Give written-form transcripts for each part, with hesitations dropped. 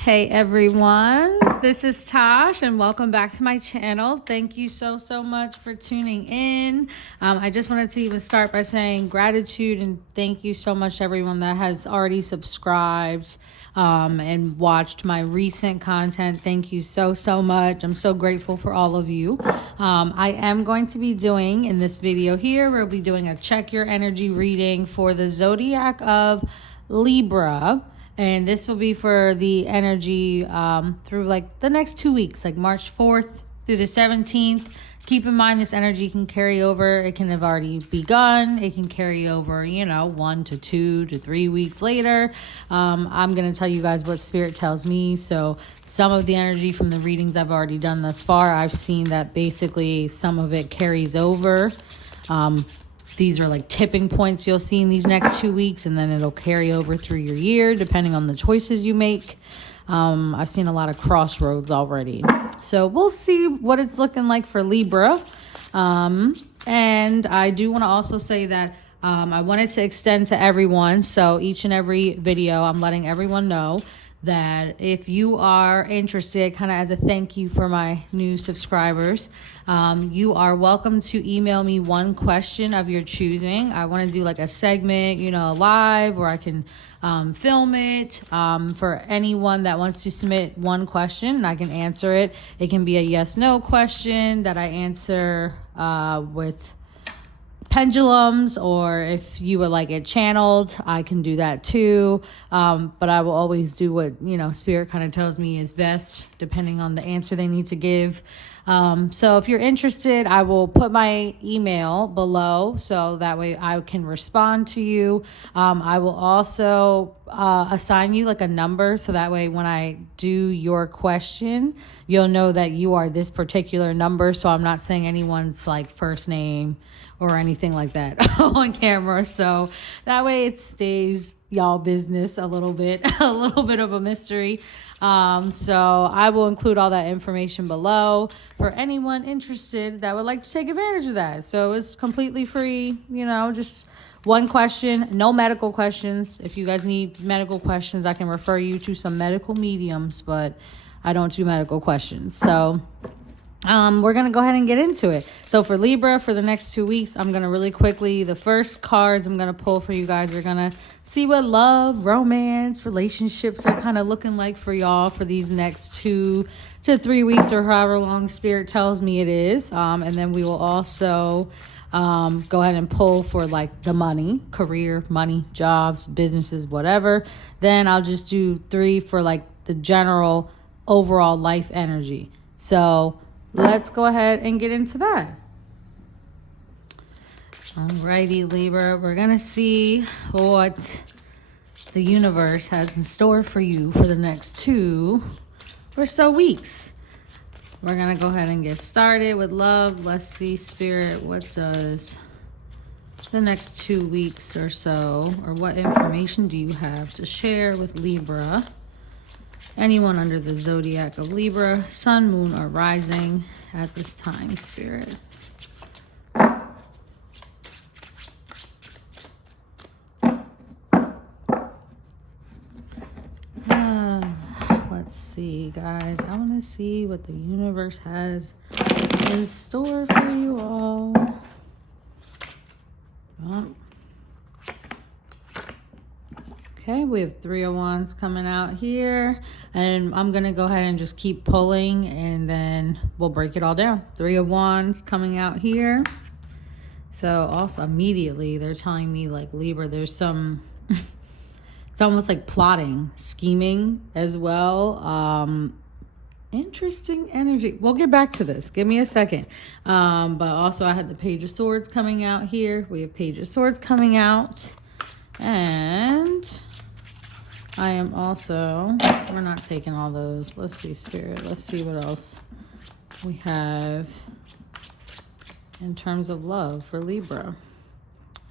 Hey everyone, this is Tosh and welcome back to my channel. Thank you so much for tuning in. I just wanted to even start by saying gratitude and thank you so much to everyone that has already subscribed and watched my recent content. Thank you so much. I'm so grateful for all of you. I am going to be doing in this video here, we'll be doing a check your energy reading for the Zodiac of Libra. And this will be for the energy through like the next 2 weeks, like March 4th through the 17th. Keep in mind this energy can carry over. It can have already begun. It can carry over, 1 to 2 to 3 weeks later. I'm going to tell you guys what Spirit tells me. So some of the energy from the readings I've already done thus far, I've seen that basically some of it carries over. These are like tipping points you'll see in these next 2 weeks, and then it'll carry over through your year depending on the choices you make. I've seen a lot of crossroads already. So we'll see what it's looking like for Libra. And I do want to also say that I wanted to extend to everyone. So each and every video, I'm letting everyone know that if you are interested, kind of as a thank you for my new subscribers, you are welcome to email me one question of your choosing. I want to do like a segment, live, or I can film it for anyone that wants to submit one question and I can answer it. It can be a yes/no question that I answer with pendulums, or if you would like it channeled, I can do that too. But I will always do what, Spirit kind of tells me is best, depending on the answer they need to give. So if you're interested, I will put my email below so that way I can respond to you. I will also assign you like a number so that way when I do your question, you'll know that you are this particular number. So I'm not saying anyone's like first name or anything like that on camera. So that way it stays y'all business a little bit of a mystery. So I will include all that information below for anyone interested that would like to take advantage of that. So it's completely free, just one question, no medical questions. If you guys need medical questions, I can refer you to some medical mediums, but I don't do medical questions. So we're going to go ahead and get into it. So for Libra, for the next 2 weeks, I'm going to really quickly, the first cards I'm going to pull for you guys are going to see what love, romance, relationships are kind of looking like for y'all for these next 2 to 3 weeks, or however long Spirit tells me it is. And then we will also go ahead and pull for like the money, career, money, jobs, businesses, whatever. Then I'll just do 3 for like the general overall life energy. So let's go ahead and get into that. Alrighty, Libra, we're going to see what the universe has in store for you for the next 2 or so weeks. We're going to go ahead and get started with love. Let's see, Spirit, what does the next 2 weeks or so, or what information do you have to share with Libra? Anyone under the Zodiac of Libra, Sun, Moon, or Rising at this time, Spirit. Let's see, guys. I want to see what the universe has in store for you all. Okay, we have 3 of Wands coming out here, and I'm going to go ahead and just keep pulling, and then we'll break it all down. 3 of Wands coming out here. So also immediately they're telling me like Libra, there's some, it's almost like plotting, scheming as well. Interesting energy. We'll get back to this. Give me a second. But also I had the Page of Swords coming out here. We have Page of Swords coming out. And I am also, we're not taking all those. Let's see, Spirit. Let's see what else we have in terms of love for Libra.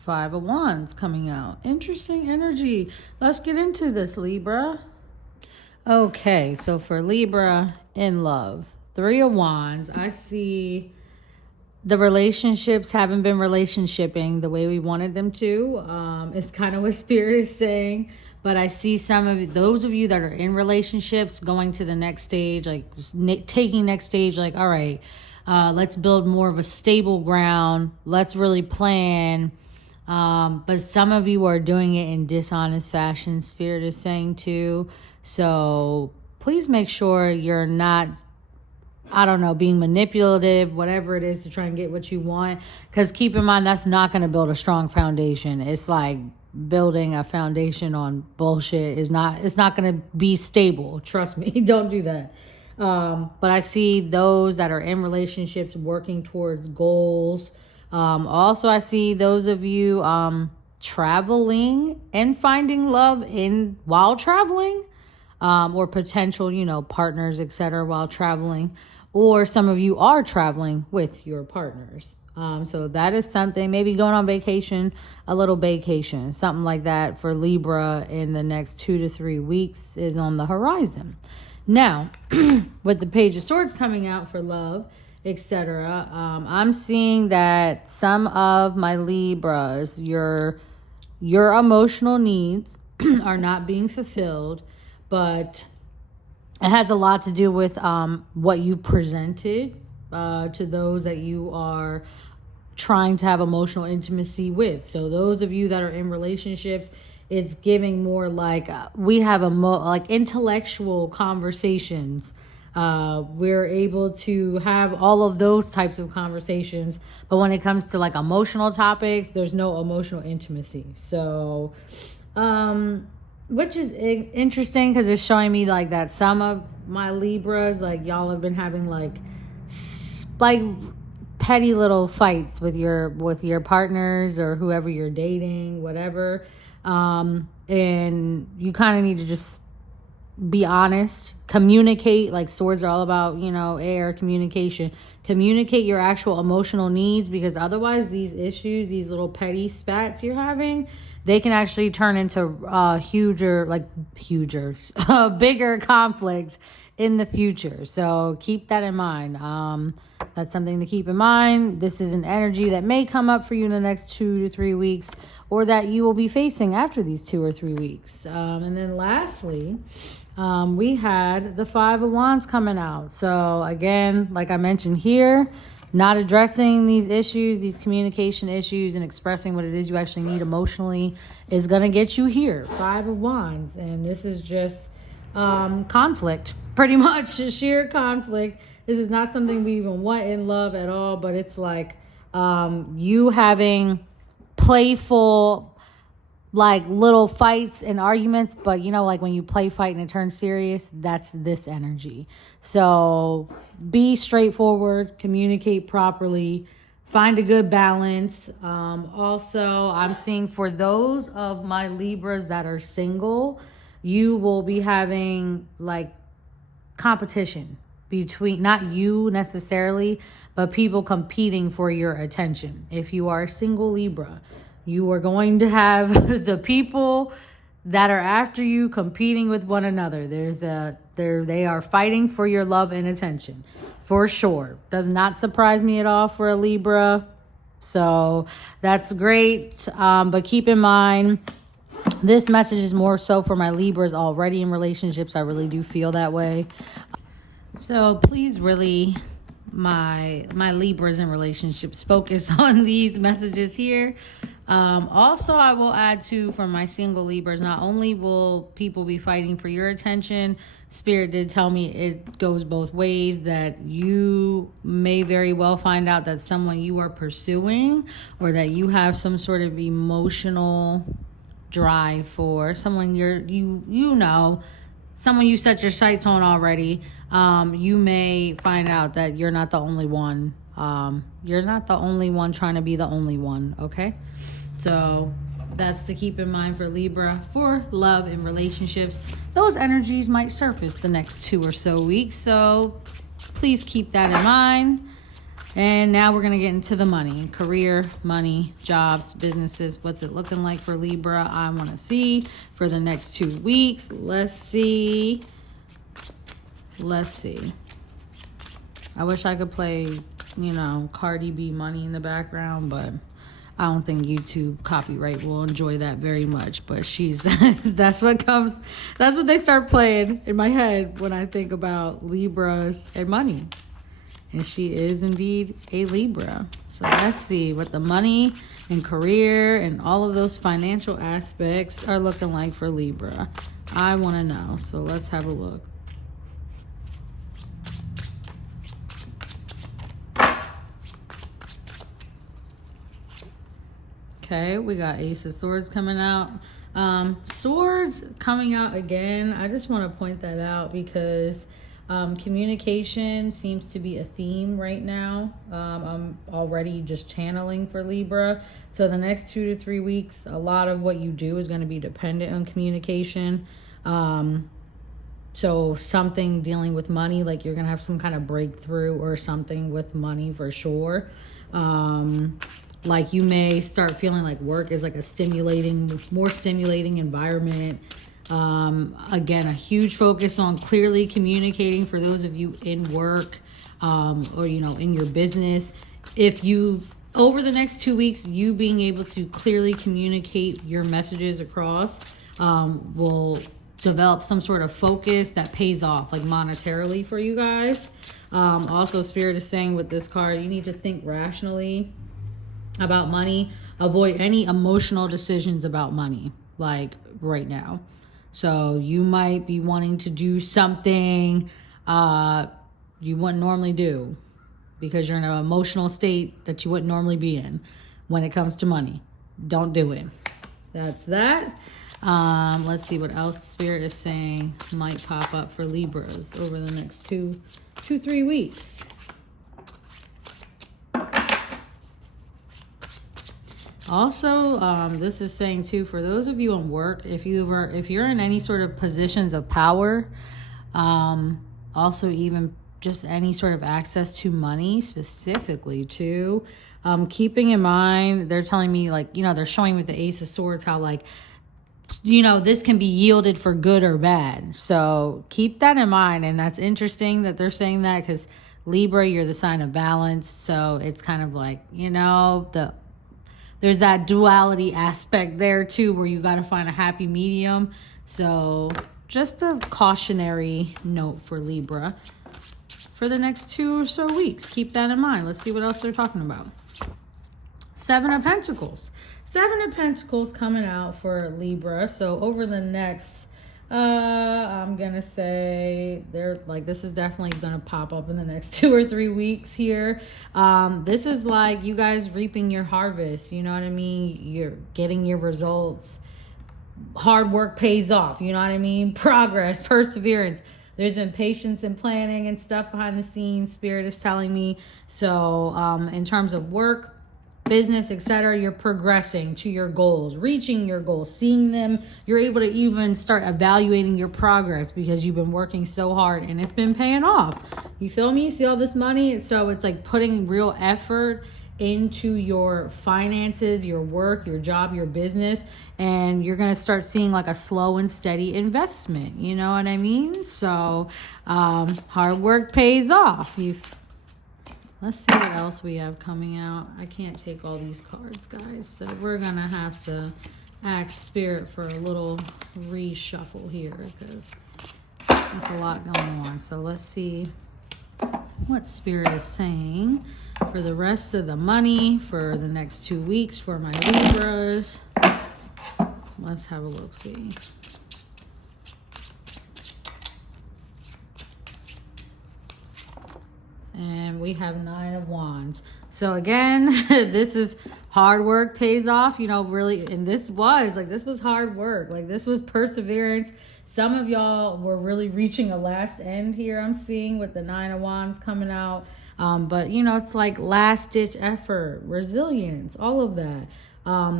5 of Wands coming out. Interesting energy. Let's get into this, Libra. Okay, so for Libra in love, 3 of Wands, I see the relationships haven't been relationshiping the way we wanted them to. It's kind of what Spirit is saying. But I see some of those of you that are in relationships going to the next stage, like taking next stage, like, all right, let's build more of a stable ground. Let's really plan. But some of you are doing it in dishonest fashion, Spirit is saying too. So please make sure you're not, I don't know, being manipulative, whatever it is, to try and get what you want. Because keep in mind, that's not going to build a strong foundation. It's like building a foundation on bullshit it's not going to be stable. Trust me. Don't do that. But I see those that are in relationships working towards goals. Also, I see those of you traveling and finding love while traveling, or potential, partners, etc., while traveling. Or some of you are traveling with your partners. So that is something, maybe going on vacation, a little vacation, something like that for Libra in the next 2 to 3 weeks is on the horizon. Now, with the Page of Swords coming out for love, etc., I'm seeing that some of my Libras, your emotional needs are not being fulfilled, but it has a lot to do with what you presented to those that you are trying to have emotional intimacy with. So those of you that are in relationships, it's giving more like we have like intellectual conversations. We're able to have all of those types of conversations, but when it comes to like emotional topics, there's no emotional intimacy. So which is interesting, because it's showing me like that some of my Libras, like y'all have been having like petty little fights with your partners or whoever you're dating, whatever. And you kind of need to just be honest, communicate. Like swords are all about, air, communication. Communicate your actual emotional needs, because otherwise these issues, these little petty spats you're having, they can actually turn into bigger conflicts in the future. So keep that in mind. That's something to keep in mind. This is an energy that may come up for you in the next 2 to 3 weeks, or that you will be facing after these 2 or 3 weeks. And then lastly, we had the 5 of Wands coming out. So again, like I mentioned here, not addressing these issues, these communication issues, and expressing what it is you actually need emotionally is going to get you here. 5 of Wands. And this is just conflict, pretty much sheer conflict. This is not something we even want in love at all, but it's like you having playful, like little fights and arguments, but like when you play fight and it turns serious, that's this energy. So be straightforward, communicate properly, find a good balance. Also, I'm seeing for those of my Libras that are single, you will be having like competition between, not you necessarily, but people competing for your attention. If you are a single Libra, you are going to have the people that are after you competing with one another. They are fighting for your love and attention, for sure. Does not surprise me at all for a Libra. So that's great. But keep in mind, this message is more so for my Libras already in relationships. I really do feel that way. So please really, my Libras in relationships, focus on these messages here. Also, I will add too, for my single Libras, not only will people be fighting for your attention, Spirit did tell me it goes both ways, that you may very well find out that someone you are pursuing, or that you have some sort of emotional drive for someone someone you set your sights on already. You may find out that you're not the only one. You're not the only one trying to be the only one, okay? So that's to keep in mind for Libra, for love and relationships. Those energies might surface the next 2 or so weeks, so please keep that in mind. And now we're going to get into the money, career, money, jobs, businesses. What's it looking like for Libra? I want to see for the next 2 weeks. Let's see. I wish I could play, Cardi B Money in the background, but I don't think YouTube copyright will enjoy that very much, but she's that's what they start playing in my head when I think about Libras and money. And she is indeed a Libra. So let's see what the money and career and all of those financial aspects are looking like for Libra. I want to know. So let's have a look. Okay, we got Ace of Swords coming out. Swords coming out again. I just want to point that out because communication seems to be a theme right now. I'm already just channeling for Libra. So the next 2 to 3 weeks, a lot of what you do is going to be dependent on communication. So something dealing with money, like you're going to have some kind of breakthrough or something with money for sure. Like you may start feeling like work is like a more stimulating environment. Again, a huge focus on clearly communicating for those of you in work, or, in your business. If you, over the next 2 weeks, you being able to clearly communicate your messages across, will develop some sort of focus that pays off, like monetarily for you guys. Also, Spirit is saying with this card, you need to think rationally about money. Avoid any emotional decisions about money, like right now. So you might be wanting to do something you wouldn't normally do because you're in an emotional state that you wouldn't normally be in when it comes to money. Don't do it. That's that. Let's see what else Spirit is saying might pop up for Libras over the next 2-3 weeks. Also, this is saying too, for those of you in work, if you're in any sort of positions of power, also even just any sort of access to money specifically too, keeping in mind, they're telling me like, they're showing with the Ace of Swords how like, this can be yielded for good or bad. So keep that in mind. And that's interesting that they're saying that because Libra, you're the sign of balance. So it's kind of like, there's that duality aspect there too, where you got to find a happy medium. So just a cautionary note for Libra for the next 2 or so weeks. Keep that in mind. Let's see what else they're talking about. 7 of Pentacles. 7 of Pentacles coming out for Libra. So over the next, I'm going to say this is definitely going to pop up in the next 2 or 3 weeks here. This is like you guys reaping your harvest. You know what I mean? You're getting your results. Hard work pays off. You know what I mean? Progress, perseverance. There's been patience and planning and stuff behind the scenes. Spirit is telling me. So in terms of work, business, etc., you're progressing to your goals, reaching your goals, seeing them. You're able to even start evaluating your progress because you've been working so hard and it's been paying off. You feel me? See all this money? So it's like putting real effort into your finances, your work, your job, your business, and you're going to start seeing like a slow and steady investment. You know what I mean? So hard work pays off. Let's see what else we have coming out. I can't take all these cards, guys. So we're going to have to ask Spirit for a little reshuffle here because there's a lot going on. So let's see what Spirit is saying for the rest of the money for the next 2 weeks for my Libras. Let's have a look, see. And we have 9 of Wands. So again, this is hard work pays off, really. And this was hard work. Like this was perseverance. Some of y'all were really reaching a last end here. I'm seeing with the 9 of Wands coming out. But it's like last ditch effort, resilience, all of that.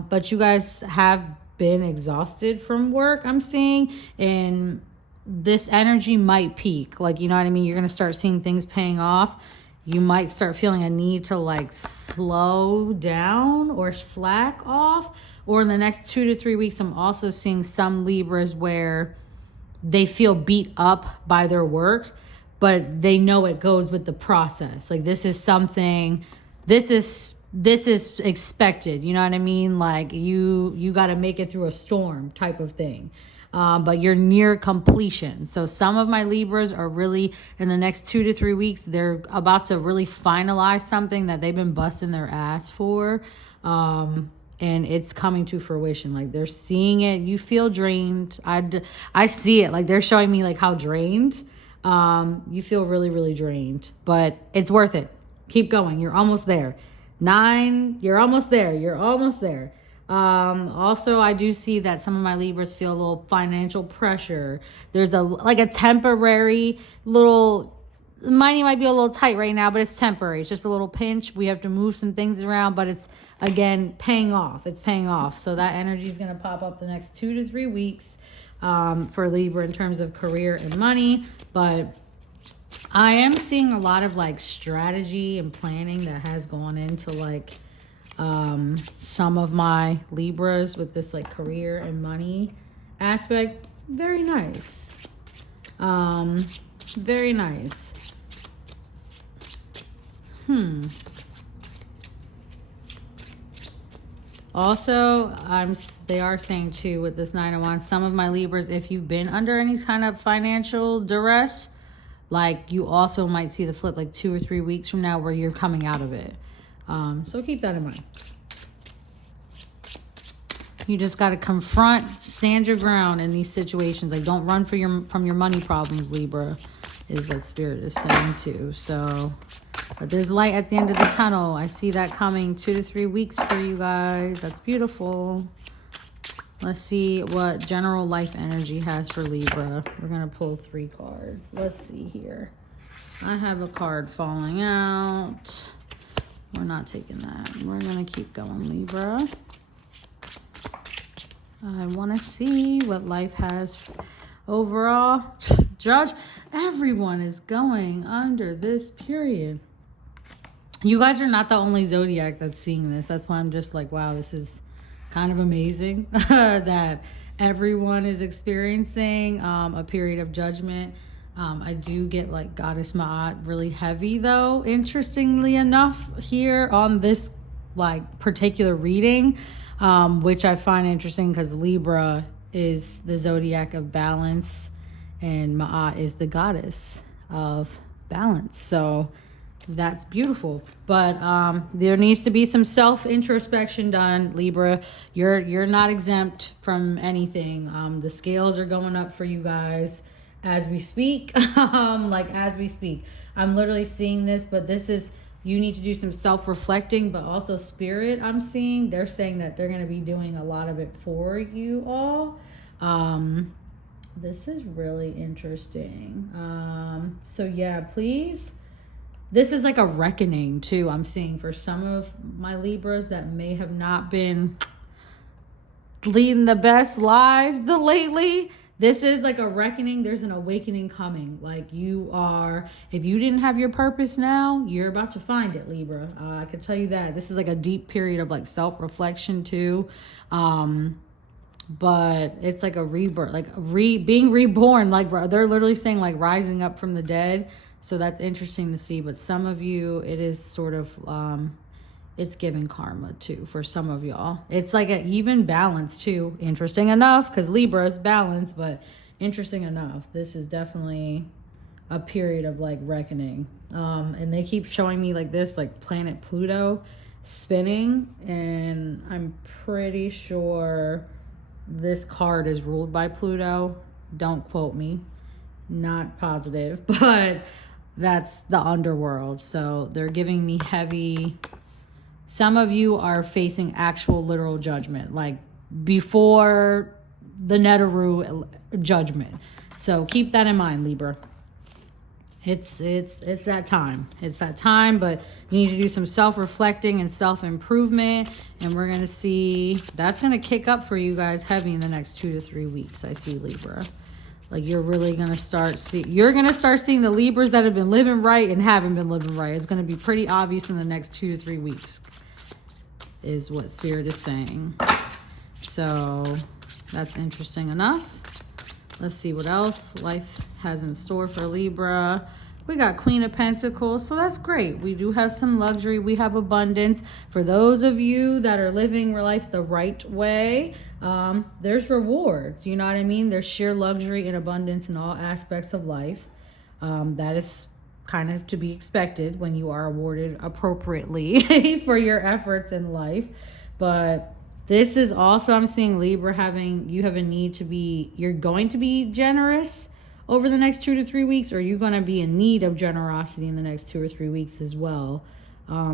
But you guys have been exhausted from work, I'm seeing. And this energy might peak. Like, you know what I mean? You're going to start seeing things paying off. You might start feeling a need to like slow down or slack off. Or in the next 2 to 3 weeks, I'm also seeing some Libras where they feel beat up by their work, but they know it goes with the process. Like this is this is expected. You know what I mean? Like you got to make it through a storm type of thing. But you're near completion. So some of my Libras are really, in the next 2 to 3 weeks, they're about to really finalize something that they've been busting their ass for. And it's coming to fruition. Like they're seeing it. You feel drained. I see it. Like they're showing me like how drained. You feel really, really drained, but it's worth it. Keep going. You're almost there. 9, you're almost there. You're almost there. Also, I do see that some of my Libras feel a little financial pressure. There's like a temporary little, money might be a little tight right now, but it's temporary. It's just a little pinch. We have to move some things around, but it's, again, paying off. It's paying off. So that energy is going to pop up the next 2 to 3 weeks for Libra in terms of career and money. But I am seeing a lot of like strategy and planning that has gone into like some of my Libras with this like career and money aspect. Very nice. Very nice. Also, they are saying too with this 9 of Wands, some of my Libras, if you've been under any kind of financial duress, like you also might see the flip like 2 or 3 weeks from now where you're coming out of it. So keep that in mind. You just got to confront, stand your ground in these situations. Like don't run from your money problems, Libra, is what Spirit is saying too. So, but there's light at the end of the tunnel. I see that coming 2 to 3 weeks for you guys. That's beautiful. Let's see what general life energy has for Libra. We're going to pull 3 cards. Let's see here. I have a card falling out. We're not taking that. We're going to keep going, Libra. I want to see what life has overall. Judge, everyone is going under this period. You guys are not the only Zodiac that's seeing this. That's why I'm just like, wow, this is kind of amazing that everyone is experiencing a period of judgment. I do get like Goddess Ma'at really heavy though, interestingly enough, here on this like particular reading, which I find interesting because Libra is the zodiac of balance and Ma'at is the goddess of balance. So that's beautiful. But there needs to be some self-introspection done, Libra. You're not exempt from anything. The scales are going up for you guys as we speak. As we speak. I'm literally seeing this, but this is, you need to do some self-reflecting, but also Spirit, I'm seeing, they're saying that they're going to be doing a lot of it for you all. This is really interesting. So yeah, please. This is like a reckoning too, I'm seeing for some of my Libras that may have not been leading the best lives lately. This is like a reckoning. There's an awakening coming. Like you are, if you didn't have your purpose now, you're about to find it, Libra. I can tell you that. This is like a deep period of like self-reflection too. But it's like a rebirth, like being reborn. Like they're literally saying like rising up from the dead. So that's interesting to see. But some of you, it is sort of, it's giving karma too for some of y'all. It's like an even balance too. Interesting enough, because Libra is balance, but interesting enough, this is definitely a period of like reckoning. And they keep showing me like this, like planet Pluto spinning. And I'm pretty sure this card is ruled by Pluto. Don't quote me. Not positive, but that's the underworld. So they're giving me heavy. Some of you are facing actual literal judgment, like before the Neteru judgment. So keep that in mind, Libra. It's that time. It's that time, but you need to do some self-reflecting and self-improvement. And we're going to see, that's going to kick up for you guys heavy in the next 2 to 3 weeks. I see, Libra. Like you're really going to start seeing the Libras that have been living right and haven't been living right. It's going to be pretty obvious in the next 2 to 3 weeks is what Spirit is saying. So that's interesting enough. Let's see what else life has in store for Libra. We got Queen of Pentacles, so that's great. We do have some luxury. We have abundance. For those of you that are living your life the right way, there's rewards. You know what I mean? There's sheer luxury and abundance in all aspects of life. That is kind of to be expected when you are awarded appropriately for your efforts in life. But this is also, I'm seeing Libra you have a need to be, you're going to be generous over the next 2 to 3 weeks, or you're going to be in need of generosity in the next 2 or 3 weeks as well,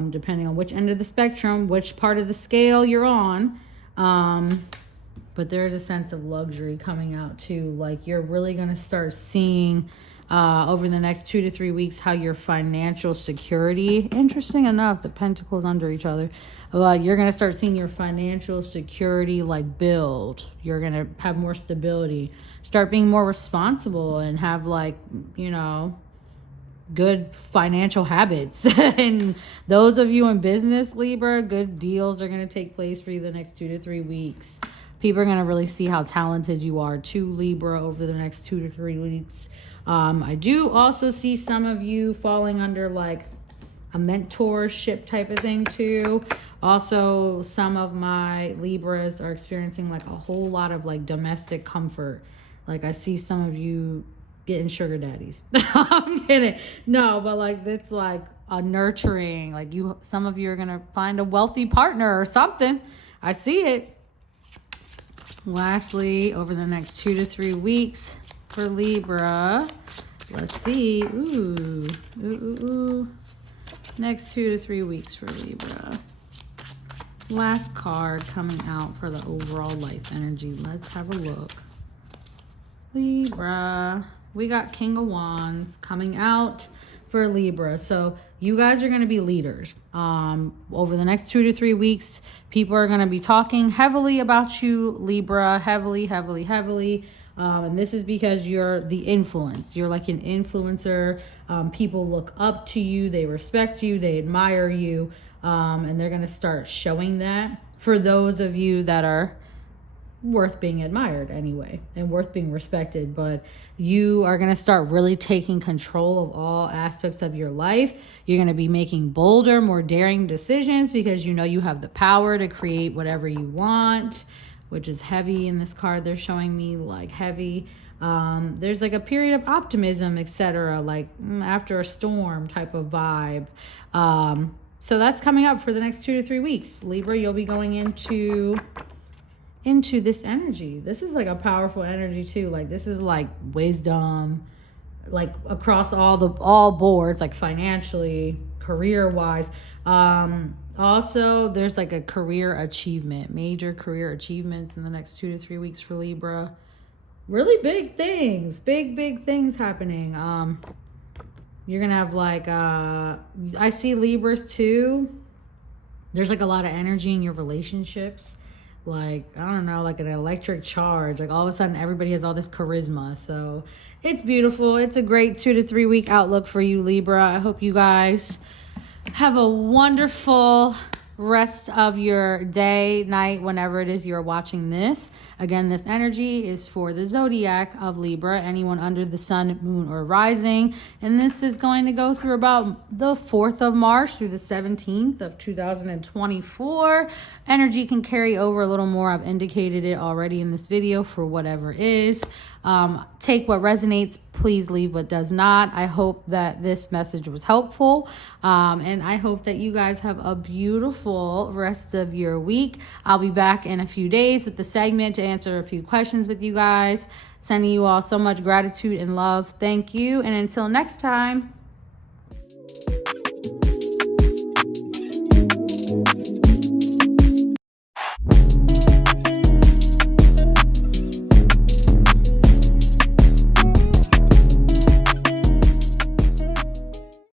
depending on which end of the spectrum, which part of the scale you're on. But there's a sense of luxury coming out too. Like, you're really going to start seeing over the next 2 to 3 weeks how your financial security, interesting enough, the pentacles under each other, you're going to start seeing your financial security like build. You're going to have more stability, start being more responsible, and have, like, you know, good financial habits. And those of you in business, Libra, good deals are going to take place for you the next 2 to 3 weeks. People are going to really see how talented you are too, Libra, over the next 2 to 3 weeks. I do also see some of you falling under like a mentorship type of thing too. Also, some of my Libras are experiencing like a whole lot of like domestic comfort. Like, I see some of you getting sugar daddies. I'm kidding. No, but like, it's like a nurturing, like some of you are going to find a wealthy partner or something. I see it. Lastly, over the next 2 to 3 weeks for Libra, let's see. Next 2 to 3 weeks for Libra. Last card coming out for the overall life energy. Let's have a look. Libra. We got King of Wands coming out for Libra. So you guys are going to be leaders. Over the next 2 to 3 weeks, people are going to be talking heavily about you, Libra. Heavily. And this is because you're the influence. You're like an influencer. People look up to you. They respect you. They admire you. And they're going to start showing that for those of you that are worth being admired anyway, and worth being respected. But you are going to start really taking control of all aspects of your life. You're going to be making bolder, more daring decisions because you know you have the power to create whatever you want, which is heavy in this card. They're showing me like heavy. There's like a period of optimism, etc., like after a storm type of vibe. So that's coming up for the next 2 to 3 weeks. Libra, you'll be going into this energy. This is like a powerful energy too. Like, this is like wisdom, like across all boards, like financially, career wise. Also, there's like a career achievement, major career achievements in the next 2 to 3 weeks for Libra. Really big things, big things happening. You're gonna have like I see Libras too. There's like a lot of energy in your relationships. Like, I don't know, like an electric charge. Like, all of a sudden everybody has all this charisma. So it's beautiful. It's a great 2 to 3 week outlook for you, Libra. I hope you guys have a wonderful rest of your day, night, whenever it is you're watching this. Again, this energy is for the Zodiac of Libra, anyone under the sun, moon, or rising. And this is going to go through about the 4th of March through the 17th of 2024. Energy can carry over a little more. I've indicated it already in this video for whatever is. Take what resonates, please leave what does not. I hope that this message was helpful. And I hope that you guys have a beautiful rest of your week. I'll be back in a few days with the segment to answer a few questions with you guys. Sending you all so much gratitude and love. Thank you. And until next time.